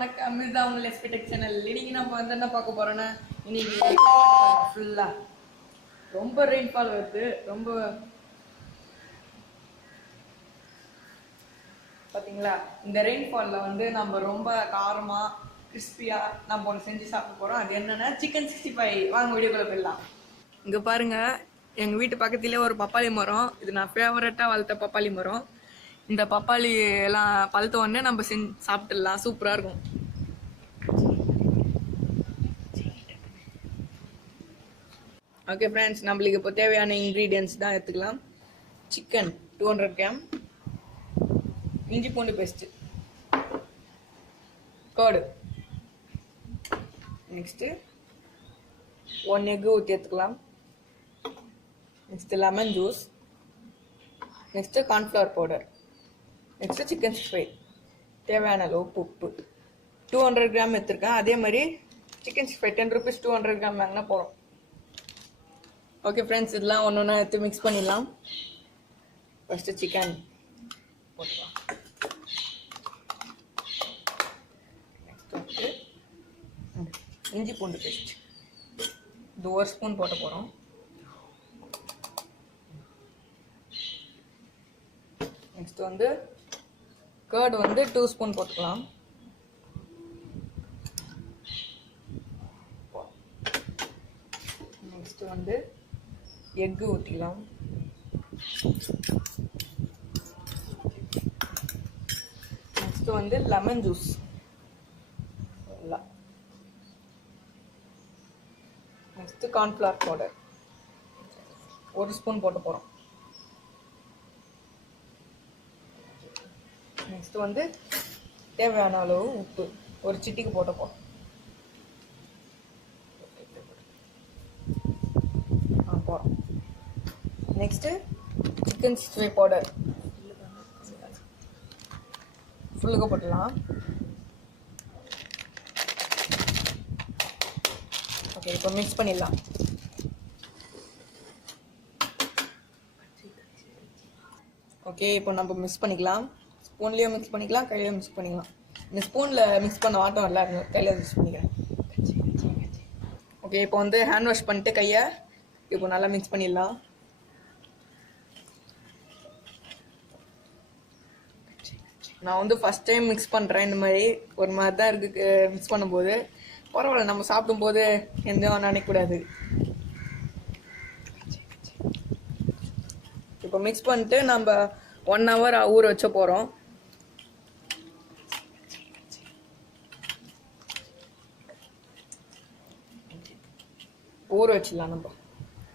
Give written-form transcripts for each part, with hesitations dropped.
வணக்கம். இதுதான் உங்கள் எஸ்பி டெக் சேனல். இன்னைக்கு நம்ம வந்து என்ன பார்க்க போறோம்னா, இன்னைக்கு ஃபுல்லா ரொம்ப ரெயின்ஃபால் வருது. ரொம்ப பார்த்தீங்களா, இந்த ரெயின்ஃபால்ல வந்து நம்ம ரொம்ப காரமா கிறிஸ்பியா நம்ம ஒன்று செஞ்சு சாப்பிட போறோம். அது என்னன்னா சிக்கன் 65. வாங்க வீடியோக்குள்ள போயிடலாம். இங்க பாருங்க, எங்க வீட்டு பக்கத்திலே ஒரு பப்பாளி மரம். இது நான் ஃபேவரட்டா வளர்த்த பப்பாளி மரம். இந்த பப்பாளி எல்லாம் பழுத்த உடனே நம்ம செஞ்சு சாப்பிட்டுடலாம். சூப்பரா இருக்கும். ஓகே ஃப்ரெண்ட்ஸ், நம்மளுக்கு இப்போ தேவையான இன்க்ரீடியன்ஸ் தான் எடுத்துக்கலாம். சிக்கன் 200 கிராம், இஞ்சி பூண்டு பேஸ்ட்டு, கர்டு, நெக்ஸ்ட்டு 1 எக் ஊற்றி எடுத்துக்கலாம். Next lemon juice, next cornflour powder, next chicken 65, தேவையான அளவு உப்பு. 200 கிராம் எடுத்துருக்கேன். அதே மாதிரி சிக்கன் 65 10 ருபீஸ் 200 கிராம் வாங்கினா போகிறோம். ஓகே ஃப்ரெண்ட்ஸ், இதெல்லாம் ஒன்று ஒன்றா எடுத்து மிக்ஸ் பண்ணிடலாம். ஃபஸ்ட்டு சிக்கன் போட்டுக்கலாம். நெக்ஸ்ட் வந்து இஞ்சி பூண்டு பேஸ்ட், இது 1 ஸ்பூன் போட்ட போகிறோம். நெக்ஸ்ட் வந்து கர்டு வந்து 2 ஸ்பூன் போட்டுக்கலாம். நெக்ஸ்ட் வந்து எக்கு ஊற்றிக்கலாம். நெக்ஸ்ட் வந்து lemon juice, next cornflour powder 1 spoon போட்டு போகிறோம். நெக்ஸ்ட் வந்து தேவையான அளவு உப்பு, ஒரு சிட்டிக்கு போட்டு போகிறோம். போகிறோம். நெக்ஸ்ட்டு சிக்கன் 65 பவுடர் ஃபுல்லுக்கு போட்டுடலாம். ஓகே, இப்போ மிக்ஸ் பண்ணிடலாம். ஓகே, இப்போ நம்ம மிக்ஸ் பண்ணிக்கலாம். ஸ்பூன்லேயும் மிக்ஸ் பண்ணிக்கலாம், கையிலையும் மிக்ஸ் பண்ணிக்கலாம். இந்த ஸ்பூனில் மிக்ஸ் பண்ண வாட்டம் இல்லை, கையில் மிக்ஸ் பண்ணிக்கிறேன். ஓகே, இப்போ வந்து ஹேண்ட் வாஷ் பண்ணிட்டு கையை இப்போ நல்லா மிக்ஸ் பண்ணிடலாம். நான் வந்து ஃபஸ்ட் டைம் மிக்ஸ் பண்ணுறேன். இந்த மாதிரி ஒரு மாதிரி தான் இருக்குது மிக்ஸ் பண்ணும்போது. பரவாயில்ல, நம்ம சாப்பிடும்போது எந்த நினைக்கக்கூடாது. இப்போ மிக்ஸ் பண்ணிட்டு நம்ம 1 hour ஊற வச்ச போகிறோம். ஊற வச்சிடலாம் நம்ம.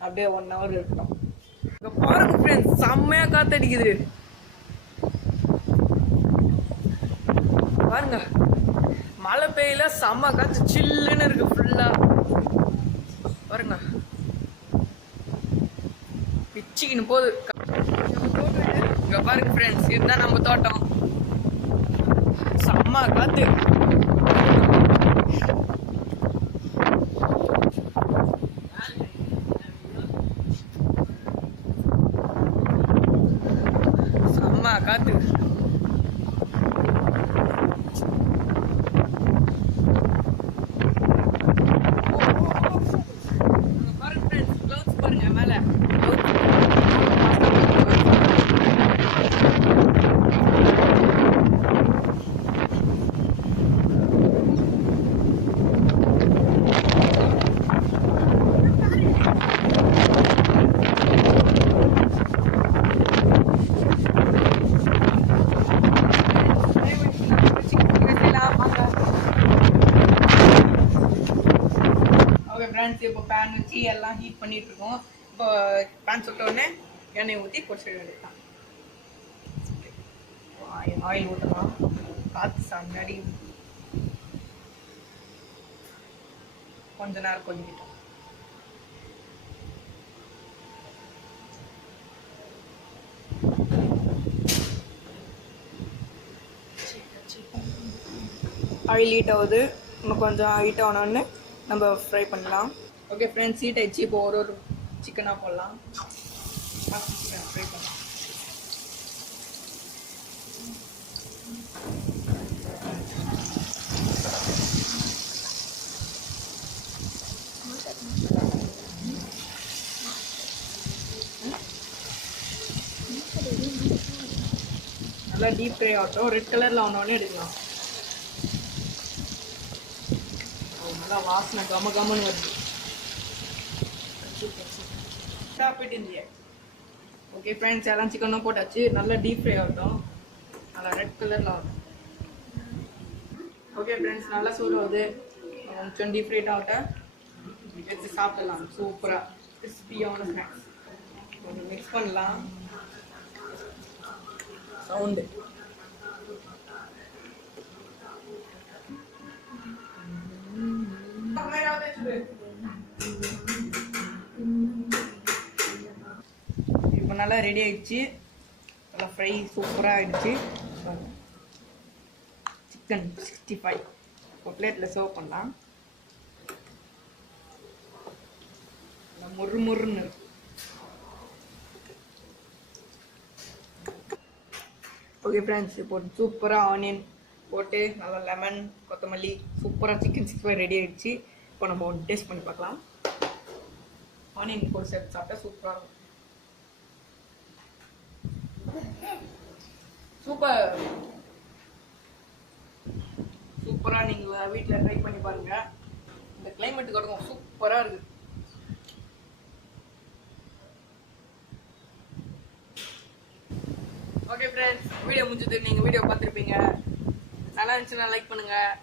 அப்படியே 1 hour இருக்கட்டும். இங்க பாருங்க ஃப்ரெண்ட்ஸ், செம்மையா காத்தடிக்குது பாருங்க. மழை பெய்யல, செம்ம காத்து, சில்லுன்னு இருக்கு ஃபுல்லா பாருங்க. பிச்சுக்கின்னு போகுது. இங்க பாருங்க ஃப்ரெண்ட்ஸ், இதுதான் நம்ம தோட்டம். செம்ம காத்து. காத்து பாருங்க மேல. இப்போ பேன் வச்சு எல்லாம் ஹீட் பண்ணிட்டு இருக்கோம். இப்போ பேன் சுட்ட உடனே எண்ணெய் ஊற்றி பொரிச்சிட வேண்டியதுதான். ஆயில் ஊற்றலாம். காற்று முன்னாடி கொஞ்ச நேரம் கொதிக்கிட்டோம். ஆயில் ஹீட் ஆகுது. இன்னும் கொஞ்சம் ஹீட் ஆனோடனே நம்ம ஃப்ரை பண்ணலாம். ஓகே ஃப்ரெண்ட்ஸ், ஹீட் ஆயிடுச்சு. இப்போ ஒரு சிக்கனாக போடலாம். சிக்கன் ஃப்ரை பண்ணலாம். நல்லா டீப் ஃப்ரை ஆகட்டும். ரெட் கலரில் ஆனோடனே எடுக்கலாம். நல்லா வாசனை கமன்னு வருது. சாப்பிட்டு இருந்தியே. ஓகே ஃப்ரெண்ட்ஸ், எல்லாம் சிக்கனும் போட்டாச்சு. நல்லா டீப் ஃப்ரை ஆகட்டும். நல்லா ரெட் கலரில் ஆகட்டும். ஓகே ஃப்ரெண்ட்ஸ், நல்லா சூடாகுது. கொஞ்சம் டீப் ஃப்ரைட் ஆகட்டும். எடுத்து சாப்பிடலாம். சூப்பராக கிறிஸ்பியான ஸ்நாக்ஸ். கொஞ்சம் மிக்ஸ் பண்ணலாம். சவுண்டு இப்போ நல்லா ரெடி ஆயிடுச்சு. நல்லா ஃப்ரை சூப்பராக ஆயிடுச்சு. சிக்கன் 65 இப்போ பிளேட்டில் சர்வ் பண்ணலாம். முறுன்னு இருக்கு. ஓகே ஃப்ரெண்ட்ஸ், இப்போ சூப்பராக ஆனியன் போட்டு நல்லா லெமன் கொத்தமல்லி சூப்பராக சிக்கன் 65 ரெடி ஆகிடுச்சு. இப்போ நம்ம ஒன்று டேஸ்ட் பண்ணி பார்க்கலாம். ஆனியன் போட்டு சேர்த்து சாப்பிட்டா சூப்பராக இருக்கும். சூப்பராக நீங்கள் வீட்டில் ட்ரை பண்ணி பாருங்கள். இந்த கிளைமேட்டுக்கு இருக்கும் சூப்பராக இருக்குது. ஓகே ஃப்ரெண்ட்ஸ், வீடியோ முடிஞ்சது. நீங்கள் வீடியோ பார்த்துருப்பீங்க. நல்லா இருந்துச்சுன்னா லைக் பண்ணுங்கள்,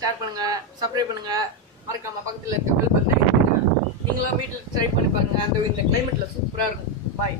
ஷேர் பண்ணுங்கள், சப்ஸ்கிரைப் பண்ணுங்கள். மறக்காம பக்கத்தில் இருக்க பெல் பட்டனை கிளிக் பண்ணுங்கள். நீங்களும் வீட்டில் ட்ரை பண்ணி பாருங்கள். இந்த கிளைமேட்டில் சூப்பராக இருக்கும். பாய்.